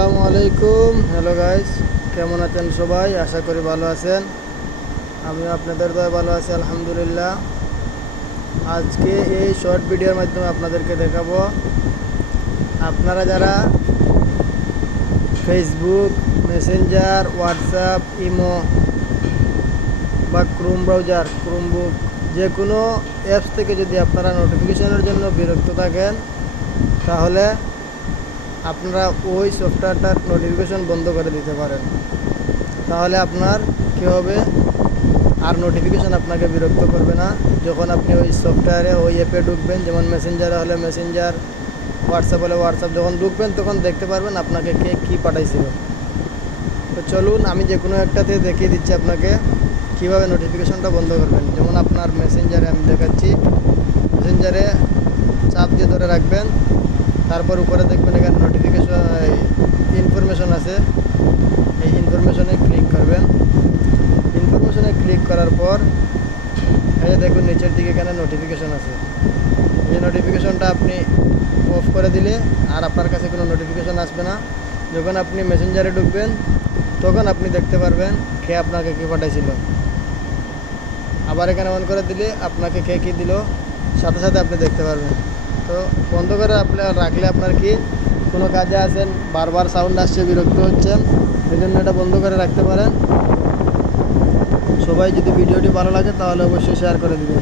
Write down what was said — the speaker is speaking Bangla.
আসসালামু আলাইকুম। হ্যালো গাইস কেমন আছেন সবাই? আশা করি ভালো আছেন। আমি আপনাদের দয় ভালো আছি, আলহামদুলিল্লাহ। আজকে এই শর্ট ভিডিওর মাধ্যমে আপনাদেরকে দেখাবো। আপনারা যারা ফেসবুক মেসেঞ্জার হোয়াটসঅ্যাপ ইমো বা ক্রোম ব্রাউজার ক্রোমবুক যে কোনো অ্যাপস থেকে যদি আপনারা নোটিফিকেশনের জন্য বিরক্ত থাকেন, তাহলে আপনারা ওই সফটওয়্যারটার নোটিফিকেশন বন্ধ করে দিতে পারেন। তাহলে আপনার কী হবে? আর নোটিফিকেশন আপনাকে বিরক্ত করবে না। যখন আপনি ওই সফটওয়্যারে ওই অ্যাপে ঢুকবেন, যেমন মেসেঞ্জারে হলে মেসেঞ্জার হোয়াটসঅ্যাপ হলে হোয়াটসঅ্যাপ যখন ঢুকবেন, তখন দেখতে পারবেন আপনাকে কে কী পাঠাইছিল। তো চলুন, আমি যে কোনো একটাতে দেখিয়ে দিচ্ছি আপনাকে কীভাবে নোটিফিকেশনটা বন্ধ করবেন। যেমন আপনার মেসেঞ্জারে আমি দেখাচ্ছি। মেসেঞ্জারে চাপ দিয়ে ধরে রাখবেন। তারপর উপরে দেখবেন এখানে নোটিফিকেশন ইনফরমেশন আছে। এই ইনফরমেশনে ক্লিক করবেন। ইনফরমেশনে ক্লিক করার পর, এই দেখুন নিচের দিকে এখানে নোটিফিকেশন আছে। এই নোটিফিকেশনটা আপনি অফ করে দিলে আর আপনার কাছে কোনো নোটিফিকেশন আসবে না। যখন আপনি মেসেঞ্জারে ঢুকবেন, তখন আপনি দেখতে পারবেন কে আপনাকে কী পাঠাইছিল। আবার এখানে অন করে দিলে আপনাকে কে কী দিল, সাথে সাথে আপনি দেখতে পারবেন। তো বন্ধ করে আপনি, রাখলে আপনার কি? কোনো কাজে আসেন, বারবার সাউন্ড আসছে, বিরক্ত হচ্ছেন সেই জন্য এটা বন্ধ করে রাখতে পারেন। সবাই যদি ভিডিওটি ভালো লাগে তাহলে অবশ্যই শেয়ার করে দিবেন।